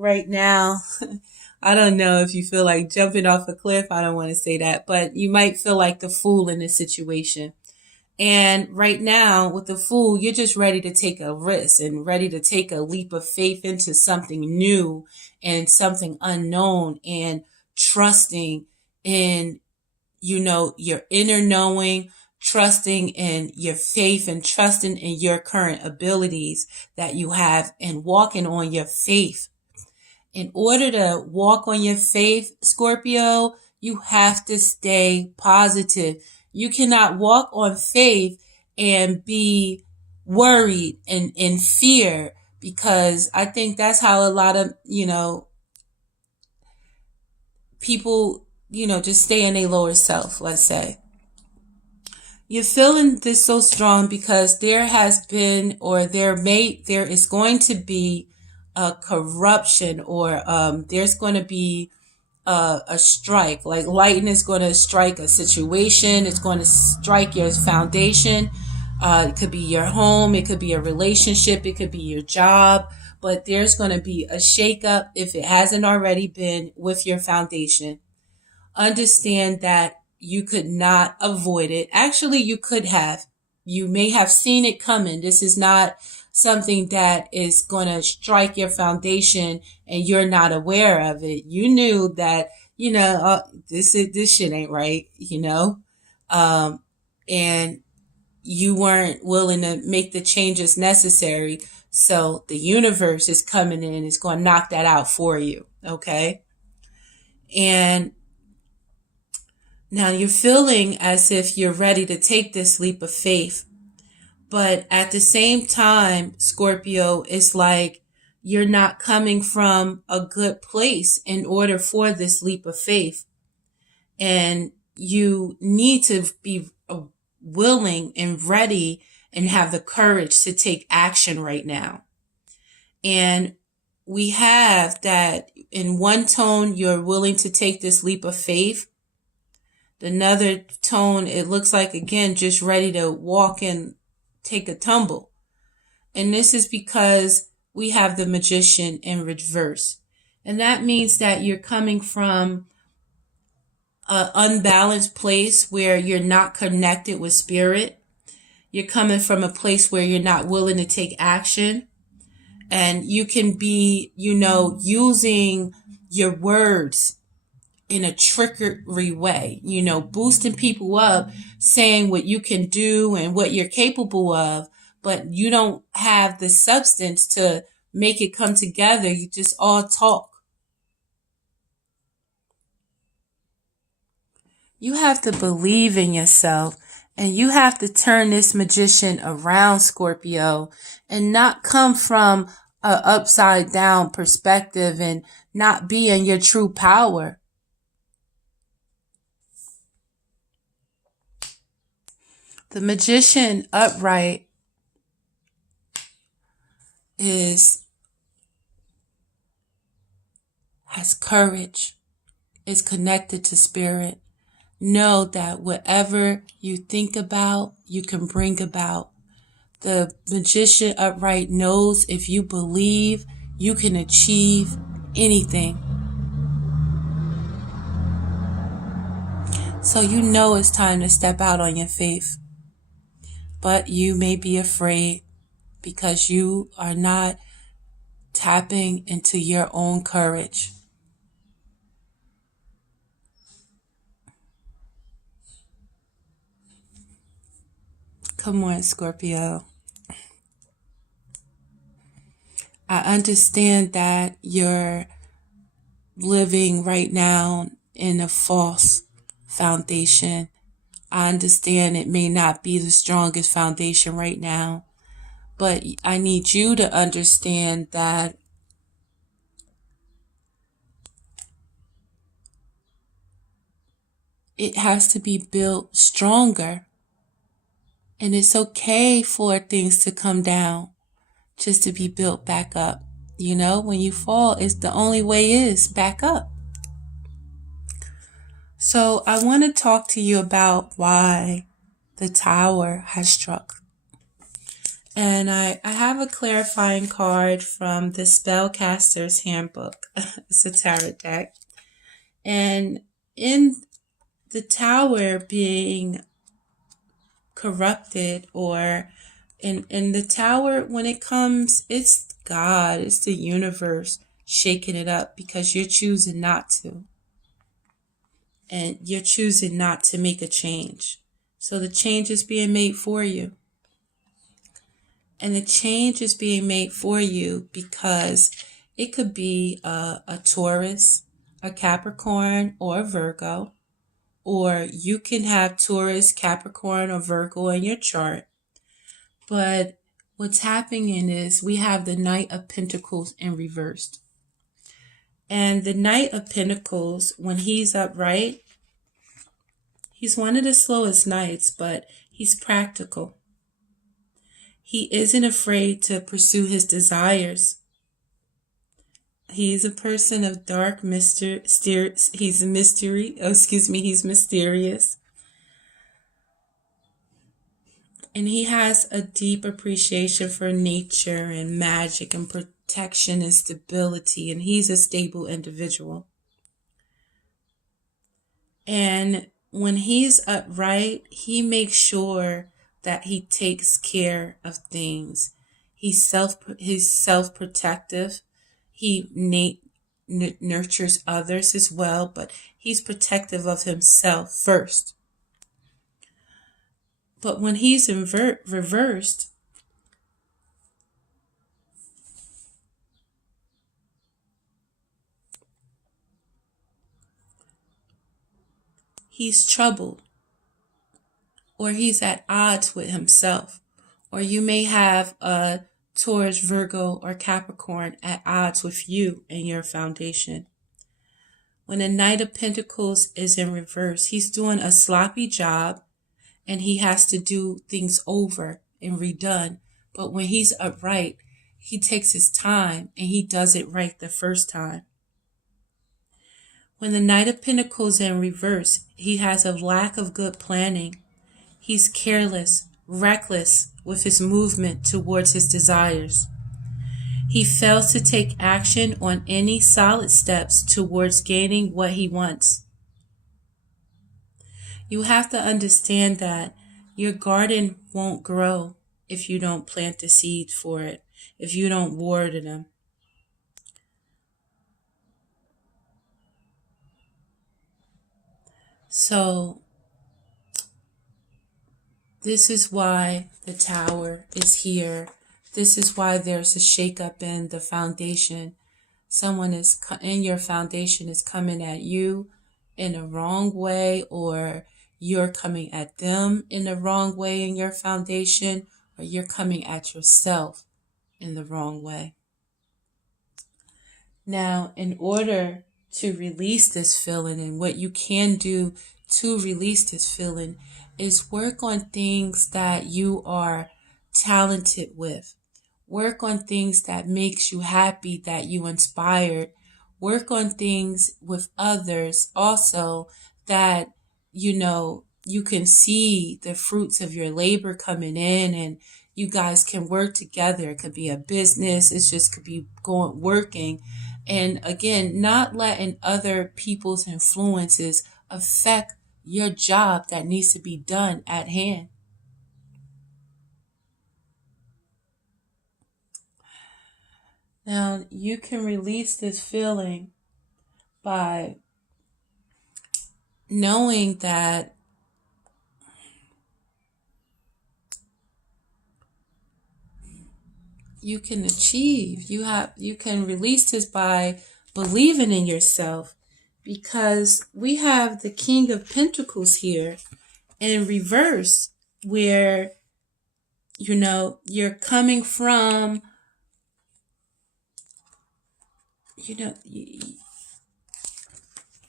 right now, I don't know if you feel like jumping off a cliff. I don't want to say that, but you might feel like the fool in this situation. And right now, with the fool, you're just ready to take a risk and ready to take a leap of faith into something new and something unknown and trusting in, your inner knowing, trusting in your faith and trusting in your current abilities that you have and walking on your faith. In order to walk on your faith, Scorpio, you have to stay positive. You cannot walk on faith and be worried and in fear, because I think that's how a lot of, people, just stay in their lower self, let's say. You're feeling this so strong because there has been, or there is going to be a corruption, or there's going to be a strike. Like lightning is going to strike a situation. It's going to strike your foundation. It could be your home. It could be a relationship. It could be your job. But there's going to be a shakeup, if it hasn't already been, with your foundation. Understand that you could not avoid it. Actually, you could have. You may have seen it coming. This is not something that is going to strike your foundation and you're not aware of it. You knew that, this shit ain't right, and you weren't willing to make the changes necessary. So the universe is coming in, is going to knock that out for you. Okay. And now you're feeling as if you're ready to take this leap of faith. But at the same time, Scorpio, it's like you're not coming from a good place in order for this leap of faith. And you need to be willing and ready and have the courage to take action right now. And we have that in one tone, you're willing to take this leap of faith. Another tone, it looks like, again, just ready to walk and take a tumble. And this is because we have the Magician in reverse. And that means that you're coming from an unbalanced place where you're not connected with spirit. You're coming from a place where you're not willing to take action. And you can be, using your words in a trickery way, boosting people up, saying what you can do and what you're capable of, but you don't have the substance to make it come together. You just all talk. You have to believe in yourself, and you have to turn this Magician around, Scorpio, and not come from a upside down perspective and not be in your true power. The Magician upright has courage, is connected to spirit. Know that whatever you think about, you can bring about. The Magician upright knows if you believe, you can achieve anything. So it's time to step out on your faith. But you may be afraid because you are not tapping into your own courage. Come on, Scorpio. I understand that you're living right now in a false foundation. I understand it may not be the strongest foundation right now, but I need you to understand that it has to be built stronger. And it's okay for things to come down just to be built back up. When you fall, it's the only way is back up. So I want to talk to you about why the Tower has struck. And I have a clarifying card from the Spellcaster's Handbook. It's a tarot deck. And in the tower being corrupted, or in the tower, when it comes, it's God, it's the universe shaking it up because you're choosing not to. And you're choosing not to make a change. So the change is being made for you. And the change is being made for you because it could be a Taurus, a Capricorn, or a Virgo. Or you can have Taurus, Capricorn, or Virgo in your chart. But what's happening is we have the Knight of Pentacles in reversed. And the Knight of Pentacles, when he's upright, he's one of the slowest knights, but he's practical. He isn't afraid to pursue his desires. He's a person of dark mystery. He's mysterious. And he has a deep appreciation for nature and magic and protection and stability. And he's a stable individual. And when he's upright, he makes sure that he takes care of things. He's self-protective. He nurtures others as well, but he's protective of himself first. But when he's reversed, he's troubled, or he's at odds with himself. Or you may have a Taurus, Virgo, or Capricorn at odds with you and your foundation. When a Knight of Pentacles is in reverse, he's doing a sloppy job and he has to do things over and redone. But when he's upright, he takes his time and he does it right the first time. When the Knight of Pentacles is in reverse, he has a lack of good planning. He's careless, reckless with his movement towards his desires. He fails to take action on any solid steps towards gaining what he wants. You have to understand that your garden won't grow if you don't plant the seed for it, if you don't water them. So this is why the tower is here. This is why there's a shakeup in the foundation. Someone is in your foundation is coming at you in a wrong way, or you're coming at them in the wrong way in your foundation, or you're coming at yourself in the wrong way. Now, in order to release this feeling, and what you can do to release this feeling is work on things that you are talented with. Work on things that makes you happy, that you inspired. Work on things with others also that, you can see the fruits of your labor coming in, and you guys can work together. It could be a business. It just could be working. And again, not letting other people's influences affect your job that needs to be done at hand. Now, you can release this feeling by knowing that you can achieve. You can release this by believing in yourself, because we have the King of Pentacles here in reverse, where you're coming from,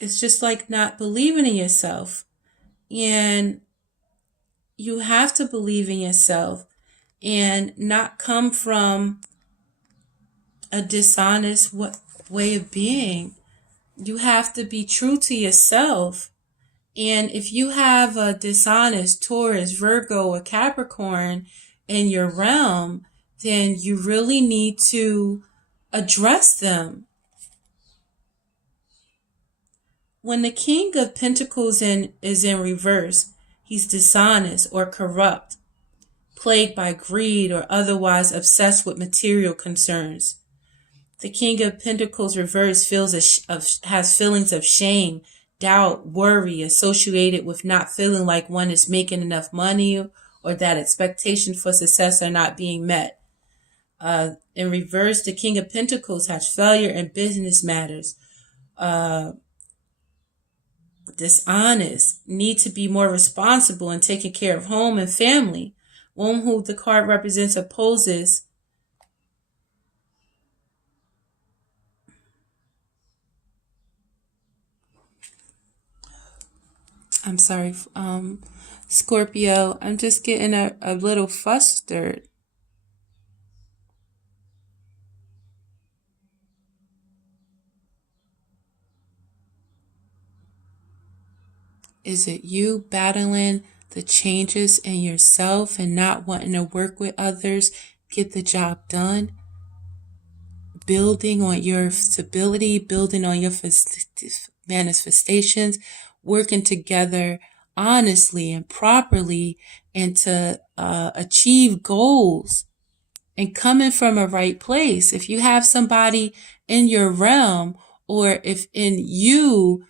it's just like not believing in yourself. And you have to believe in yourself and not come from a dishonest way of being. You have to be true to yourself. And if you have a dishonest Taurus, Virgo, or Capricorn, in your realm, then you really need to address them. When the King of Pentacles is in reverse, he's dishonest or corrupt, plagued by greed, or otherwise obsessed with material concerns. The King of Pentacles reverse has feelings of shame, doubt, worry associated with not feeling like one is making enough money or that expectations for success are not being met. In reverse, the King of Pentacles has failure in business matters, dishonest, need to be more responsible in taking care of home and family. One who the card represents opposes I'm sorry, Scorpio, I'm just getting a little flustered. Is it you battling the changes in yourself and not wanting to work with others, get the job done? Building on your stability, building on your manifestations, working together honestly and properly, and to achieve goals and coming from a right place. If you have somebody in your realm, or if in you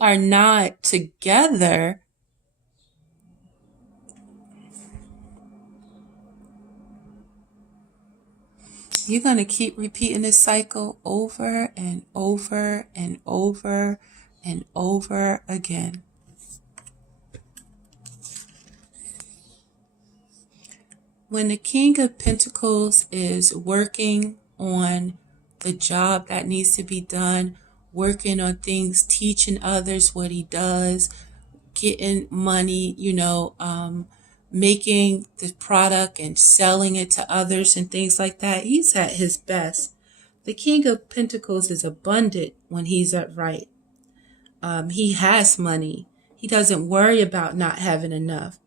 are not together, you're going to keep repeating this cycle over and over and over and over again. When the King of Pentacles is working on the job that needs to be done, working on things, teaching others what he does, getting money, making the product and selling it to others and things like that, he's at his best. The King of Pentacles is abundant when he's upright. He has money. He doesn't worry about not having enough.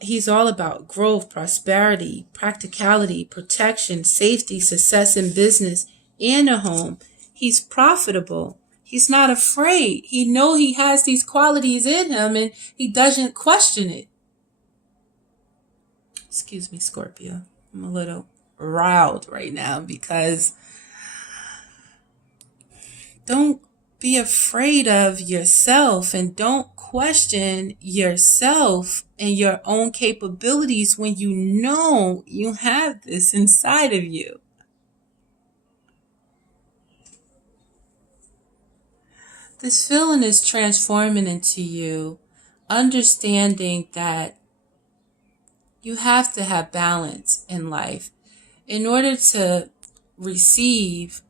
He's all about growth, prosperity, practicality, protection, safety, success in business and a home. He's profitable. He's not afraid. He knows he has these qualities in him and he doesn't question it. Excuse me, Scorpio. I'm a little riled right now because don't be afraid of yourself and don't question yourself and your own capabilities when you know you have this inside of you. This feeling is transforming into you, understanding that you have to have balance in life. In order to receive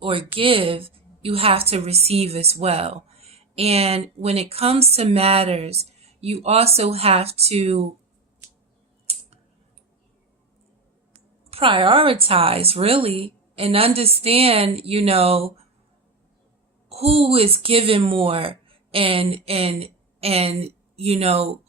or give, you have to receive as well. And when it comes to matters, you also have to prioritize, really, and understand, who is giving more and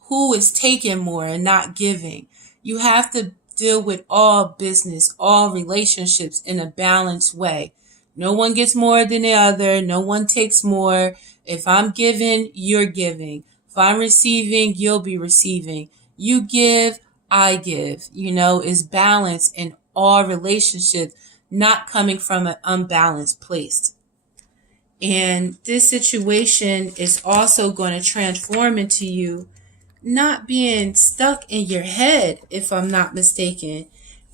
who is taking more and not giving. You have to deal with all business, all relationships in a balanced way. No one gets more than the other. No one takes more. If I'm giving, you're giving. If I'm receiving, you'll be receiving. You give, I give. Is balance in all relationships, not coming from an unbalanced place. And this situation is also going to transform into you not being stuck in your head, if I'm not mistaken.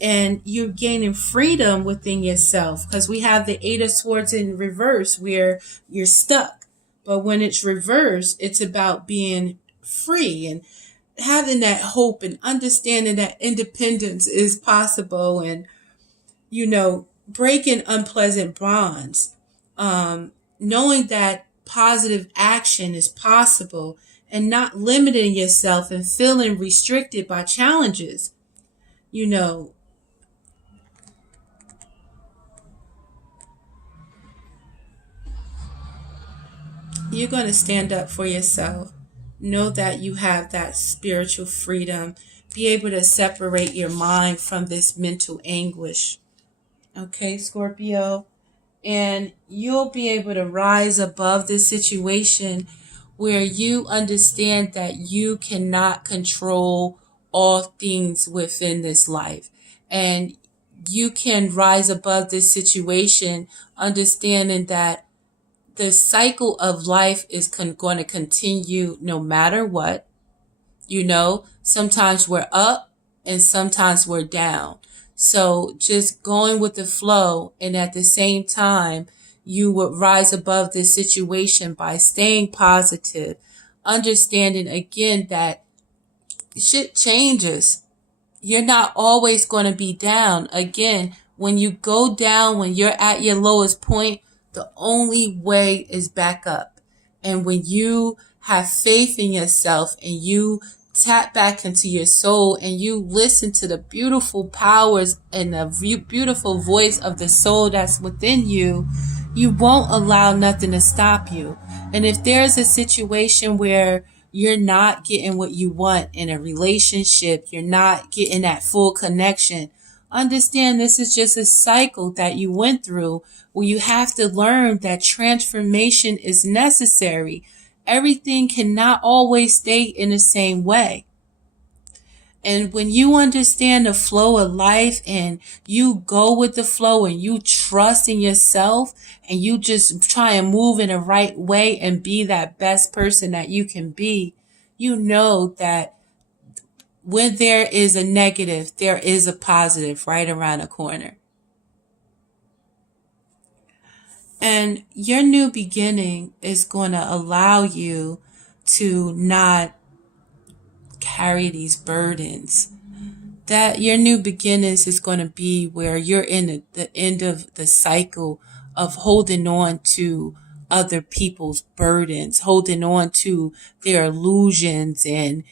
And you're gaining freedom within yourself, because we have the Eight of Swords in reverse where you're stuck. But when it's reversed, it's about being free and having that hope and understanding that independence is possible and, breaking unpleasant bonds. Knowing that positive action is possible and not limiting yourself and feeling restricted by challenges. You're going to stand up for yourself. Know that you have that spiritual freedom. Be able to separate your mind from this mental anguish. Okay, Scorpio? And you'll be able to rise above this situation where you understand that you cannot control all things within this life. And you can rise above this situation understanding that the cycle of life is going to continue no matter what. Sometimes we're up and sometimes we're down. So just going with the flow, and at the same time, you would rise above this situation by staying positive, understanding again that shit changes. You're not always going to be down. Again, when you go down, when you're at your lowest point, the only way is back up. And when you have faith in yourself and you tap back into your soul and you listen to the beautiful powers and the beautiful voice of the soul that's within you, you won't allow nothing to stop you. And if there's a situation where you're not getting what you want in a relationship, you're not getting that full connection, understand this is just a cycle that you went through where you have to learn that transformation is necessary. Everything cannot always stay in the same way. And when you understand the flow of life and you go with the flow and you trust in yourself and you just try and move in the right way and be that best person that you can be, you know that when there is a negative, there is a positive right around the corner. And your new beginning is going to allow you to not carry these burdens. That your new beginnings is going to be where you're in the end of the cycle of holding on to other people's burdens, holding on to their illusions and,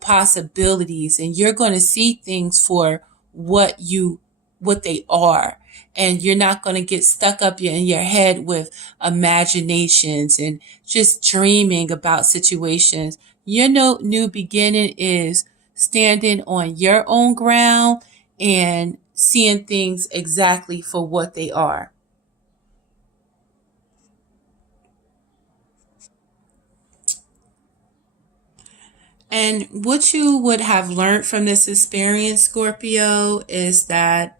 possibilities. And you're going to see things for what they are. And you're not going to get stuck up in your head with imaginations and just dreaming about situations. Your new beginning is standing on your own ground and seeing things exactly for what they are. And what you would have learned from this experience, Scorpio, is that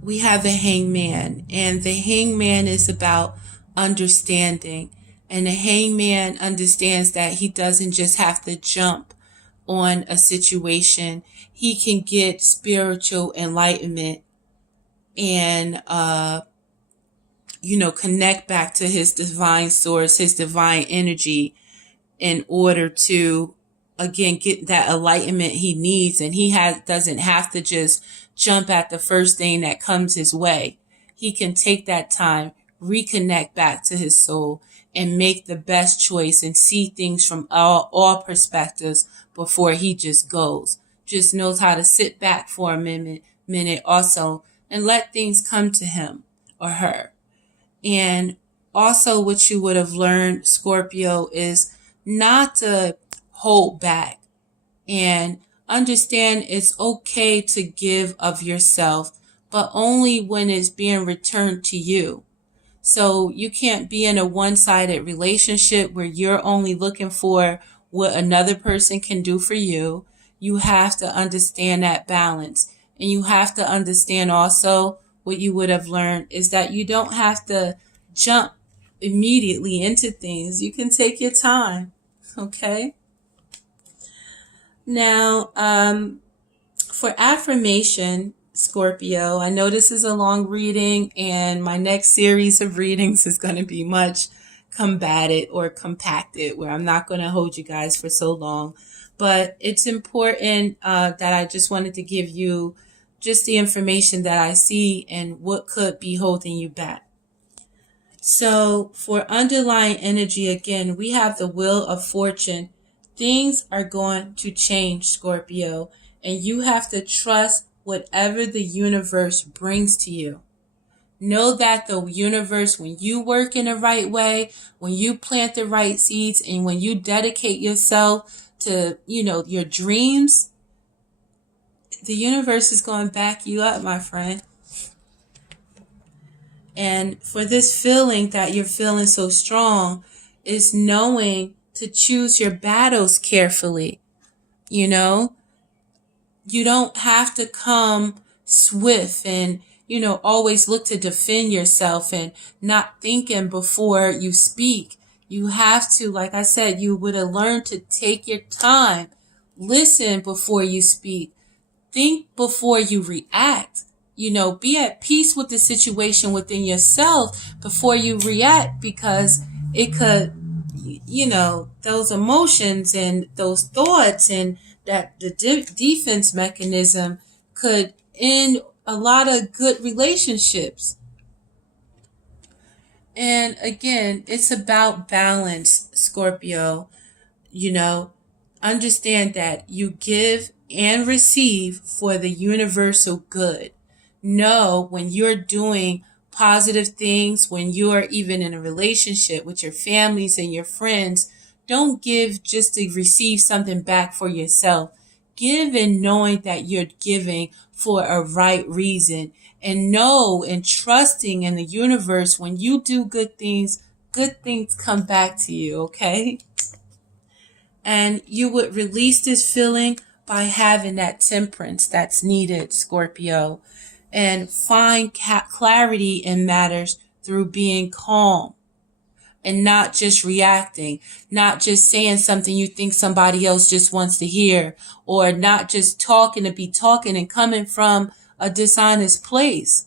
we have the hangman, and the hangman is about understanding. And the hangman understands that he doesn't just have to jump on a situation. He can get spiritual enlightenment and, connect back to his divine source, his divine energy, in order to, again, get that enlightenment he needs. And he doesn't have to just jump at the first thing that comes his way. He can take that time, reconnect back to his soul, and make the best choice and see things from all perspectives before he just goes. Just knows how to sit back for a minute also and let things come to him or her. And also what you would have learned, Scorpio, is not to hold back and understand it's okay to give of yourself, but only when it's being returned to you. So you can't be in a one-sided relationship where you're only looking for what another person can do for you. You have to understand that balance. And you have to understand also what you would have learned is that you don't have to jump immediately into things. You can take your time. Okay? Now, for affirmation, Scorpio, I know this is a long reading, and my next series of readings is going to be much combated or compacted, where I'm not going to hold you guys for so long. But it's important that I just wanted to give you just the information that I see and what could be holding you back. So for underlying energy, again, we have the wheel of fortune. Things are going to change, Scorpio, and you have to trust whatever the universe brings to you. Know that the universe, when you work in the right way, when you plant the right seeds, and when you dedicate yourself to, your dreams, the universe is going to back you up, my friend. And for this feeling that you're feeling so strong is knowing to choose your battles carefully. You don't have to come swift and, always look to defend yourself and not thinking before you speak. You have to, like I said, you would have learned to take your time, listen before you speak, think before you react. Be at peace with the situation within yourself before you react, because it could, those emotions and those thoughts and that the defense mechanism could end a lot of good relationships. And again, it's about balance, Scorpio. You know, understand that you give and receive for the universal good. Know when you're doing positive things, when you're even in a relationship with your families and your friends, don't give just to receive something back for yourself. Give in knowing that you're giving for a right reason, and know and trusting in the universe. When you do good things come back to you, okay? And you would release this feeling by having that temperance that's needed, Scorpio, and find clarity in matters through being calm and not just reacting, not just saying something you think somebody else just wants to hear, or not just talking to be talking and coming from a dishonest place.